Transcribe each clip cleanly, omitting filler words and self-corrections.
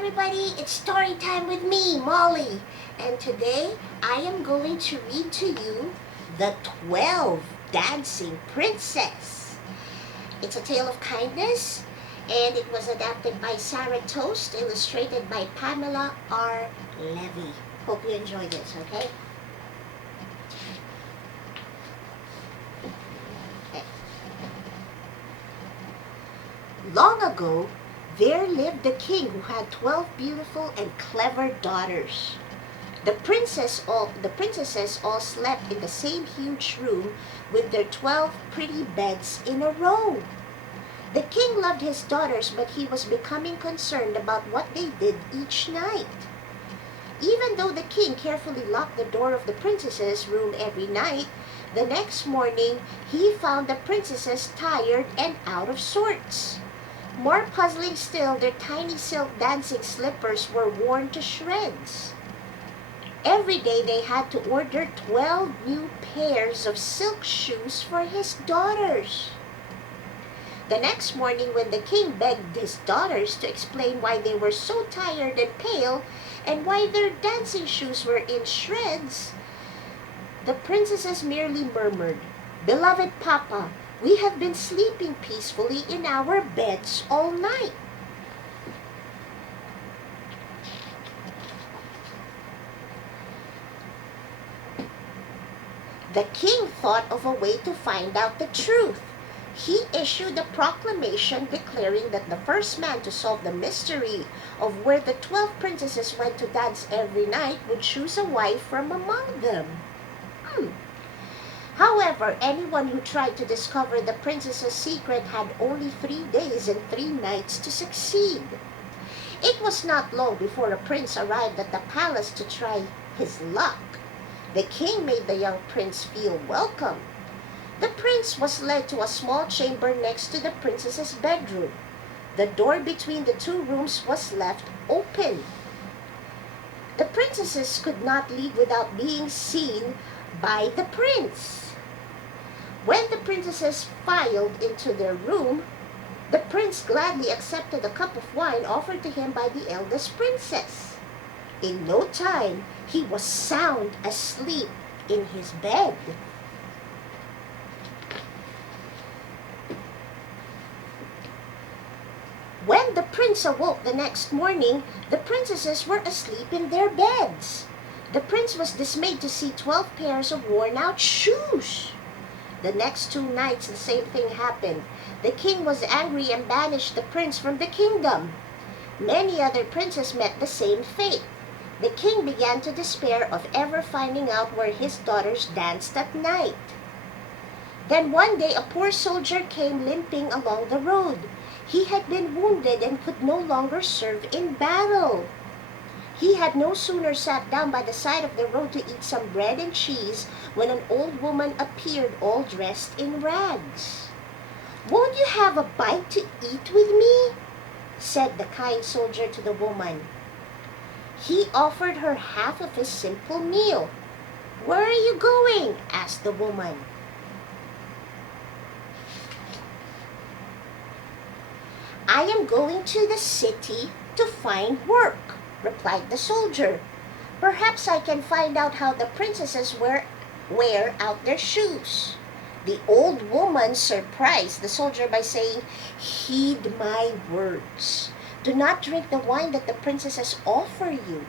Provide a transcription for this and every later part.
everybody, it's story time with me, Molly. And today I am going to read to you The 12 Dancing Princess. It's a tale of kindness and it was adapted by Sarah Toast, illustrated by Pamela R. Levy. Hope you enjoy this, okay? Long ago, there lived a king who had 12 beautiful and clever daughters. The princesses all slept in the same huge room with their 12 pretty beds in a row. The king loved his daughters, but he was becoming concerned about what they did each night. Even though the king carefully locked the door of the princesses' room every night, the next morning he found the princesses tired and out of sorts. More puzzling still, their tiny silk dancing slippers were worn to shreds. Every day they had to order 12 new pairs of silk shoes for his daughters. The next morning, when the king begged his daughters to explain why they were so tired and pale and why their dancing shoes were in shreds, the princesses merely murmured, "Beloved Papa, we have been sleeping peacefully in our beds all night." The king thought of a way to find out the truth. He issued a proclamation declaring that the first man to solve the mystery of where the 12 princesses went to dance every night would choose a wife from among them. However, anyone who tried to discover the princess's secret had only 3 days and 3 nights to succeed. It was not long before a prince arrived at the palace to try his luck. The king made the young prince feel welcome. The prince was led to a small chamber next to the princess's bedroom. The door between the two rooms was left open. The princesses could not leave without being seen by the prince. When the princesses filed into their room, the prince gladly accepted a cup of wine offered to him by the eldest princess. In no time, he was sound asleep in his bed. When the prince awoke the next morning, the princesses were asleep in their beds. The prince was dismayed to see 12 pairs of worn-out shoes. The next 2 nights, the same thing happened. The king was angry and banished the prince from the kingdom. Many other princes met the same fate. The king began to despair of ever finding out where his daughters danced at night. Then one day a poor soldier came limping along the road. He had been wounded and could no longer serve in battle. He had no sooner sat down by the side of the road to eat some bread and cheese when an old woman appeared all dressed in rags. "Won't you have a bite to eat with me?" said the kind soldier to the woman. He offered her half of his simple meal. "Where are you going?" asked the woman. "I am going to the city to find work," replied the soldier. "Perhaps I can find out how the princesses wear out their shoes." The old woman surprised the soldier by saying, "Heed my words. Do not drink the wine that the princesses offer you.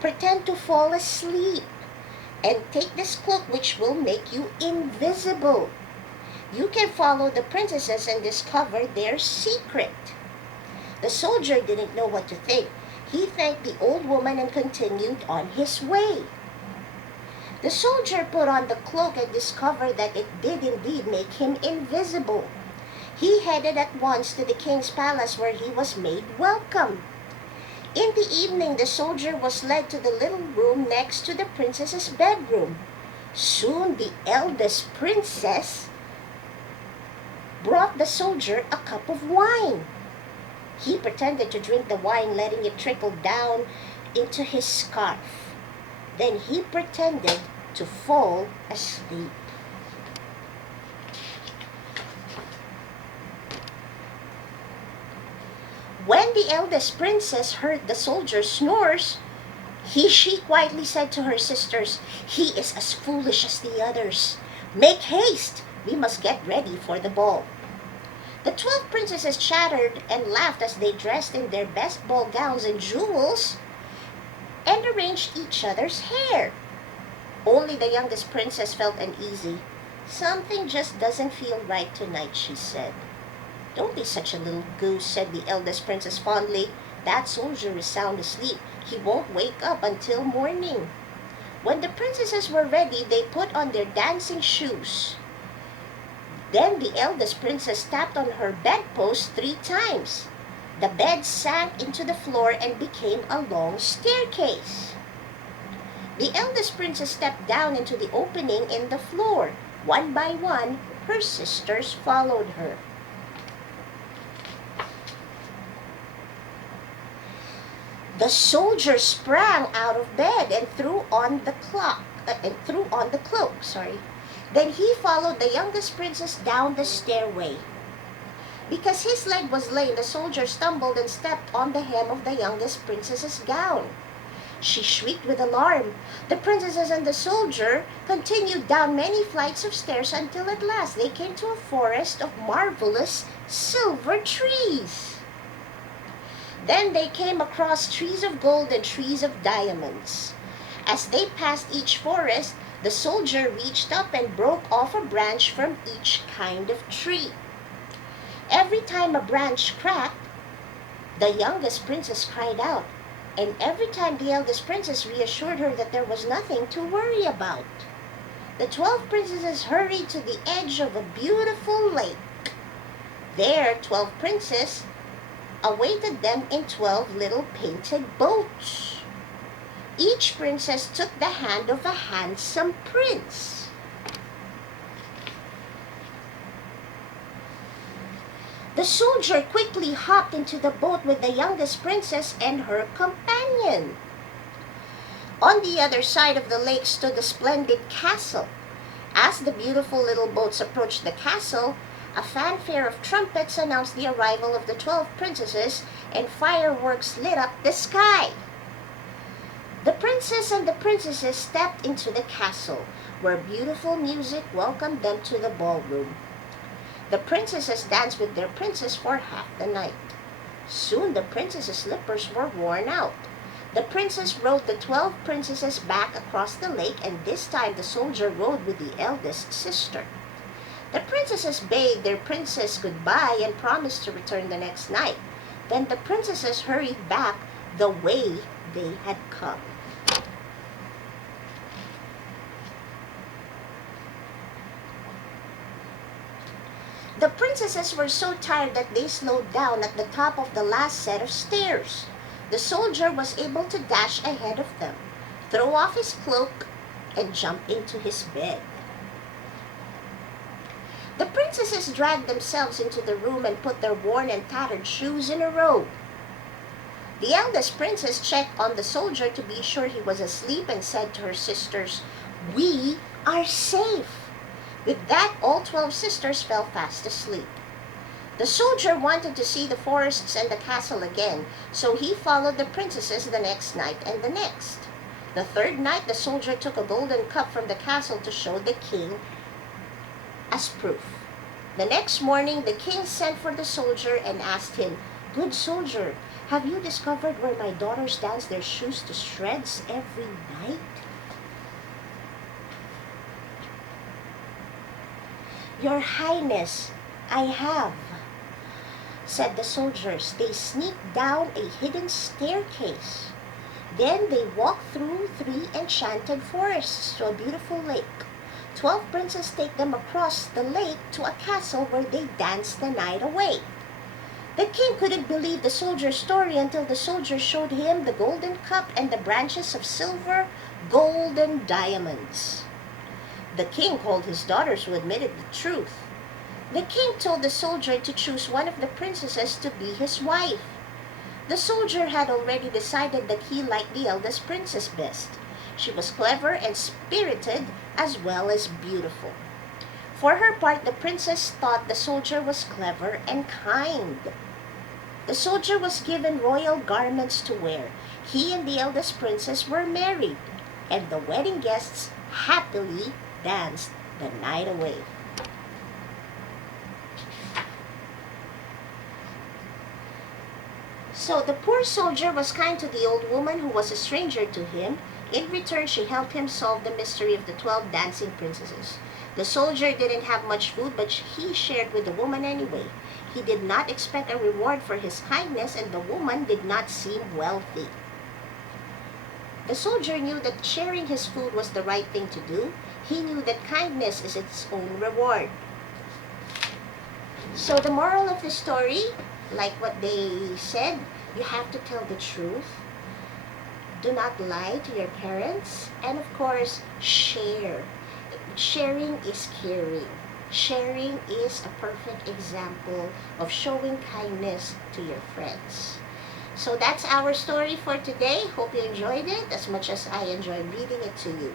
Pretend to fall asleep and take this cloak which will make you invisible. You can follow the princesses and discover their secret." The soldier didn't know what to think. He thanked the old woman and continued on his way. The soldier put on the cloak and discovered that it did indeed make him invisible. He headed at once to the king's palace where he was made welcome. In the evening, the soldier was led to the little room next to the princess's bedroom. Soon the eldest princess brought the soldier a cup of wine. He pretended to drink the wine, letting it trickle down into his scarf. Then he pretended to fall asleep. When the eldest princess heard the soldier's snores, she quietly said to her sisters, "He is as foolish as the others. Make haste! We must get ready for the ball." The 12 princesses chattered and laughed as they dressed in their best ball gowns and jewels and arranged each other's hair. Only the youngest princess felt uneasy. "Something just doesn't feel right tonight," she said. "Don't be such a little goose," said the eldest princess fondly. "That soldier is sound asleep. He won't wake up until morning." When the princesses were ready, they put on their dancing shoes. Then the eldest princess tapped on her bedpost 3 times. The bed sank into the floor and became a long staircase. The eldest princess stepped down into the opening in the floor. One by one, her sisters followed her. The soldier sprang out of bed and threw on the cloak. Then he followed the youngest princess down the stairway. Because his leg was lame, the soldier stumbled and stepped on the hem of the youngest princess's gown. She shrieked with alarm. The princesses and the soldier continued down many flights of stairs until at last they came to a forest of marvelous silver trees. Then they came across trees of gold and trees of diamonds. As they passed each forest, the soldier reached up and broke off a branch from each kind of tree. Every time a branch cracked, the youngest princess cried out, and every time the eldest princess reassured her that there was nothing to worry about. The 12 princesses hurried to the edge of a beautiful lake. There, 12 princes awaited them in 12 little painted boats. Each princess took the hand of a handsome prince. The soldier quickly hopped into the boat with the youngest princess and her companion. On the other side of the lake stood a splendid castle. As the beautiful little boats approached the castle, a fanfare of trumpets announced the arrival of the 12 princesses, and fireworks lit up the sky. The princess and the princesses stepped into the castle, where beautiful music welcomed them to the ballroom. The princesses danced with their princess for half the night. Soon the princesses' slippers were worn out. The princess rode the 12 princesses back across the lake, and this time the soldier rode with the eldest sister. The princesses bade their princess goodbye and promised to return the next night. Then the princesses hurried back the way they had come. The princesses were so tired that they slowed down at the top of the last set of stairs. The soldier was able to dash ahead of them, throw off his cloak, and jump into his bed. The princesses dragged themselves into the room and put their worn and tattered shoes in a row. The eldest princess checked on the soldier to be sure he was asleep and said to her sisters, "We are safe." With that, all 12 sisters fell fast asleep. The soldier wanted to see the forests and the castle again, so he followed the princesses the next night and the next. The third night, the soldier took a golden cup from the castle to show the king as proof. The next morning, the king sent for the soldier and asked him, "Good soldier, have you discovered where my daughters dance their shoes to shreds every night?" "Your Highness, I have," said the soldiers. "They sneaked down a hidden staircase. Then they walked through 3 enchanted forests to a beautiful lake. 12 princes take them across the lake to a castle where they dance the night away." The king couldn't believe the soldier's story until the soldier showed him the golden cup and the branches of silver, gold, and diamonds. The king called his daughters, who admitted the truth. The king told the soldier to choose one of the princesses to be his wife. The soldier had already decided that he liked the eldest princess best. She was clever and spirited as well as beautiful. For her part, the princess thought the soldier was clever and kind. The soldier was given royal garments to wear. He and the eldest princess were married, and the wedding guests happily danced the night away. So the poor soldier was kind to the old woman who was a stranger to him. In return, she helped him solve the mystery of the 12 dancing princesses. The soldier didn't have much food, but he shared with the woman anyway. He did not expect a reward for his kindness, and the woman did not seem wealthy. The soldier knew that sharing his food was the right thing to do. He knew that kindness is its own reward. So the moral of the story, like what they said, you have to tell the truth. Do not lie to your parents. And of course, share. Sharing is caring. Sharing is a perfect example of showing kindness to your friends. So that's our story for today. Hope you enjoyed it as much as I enjoyed reading it to you.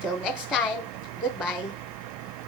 Till next time, goodbye.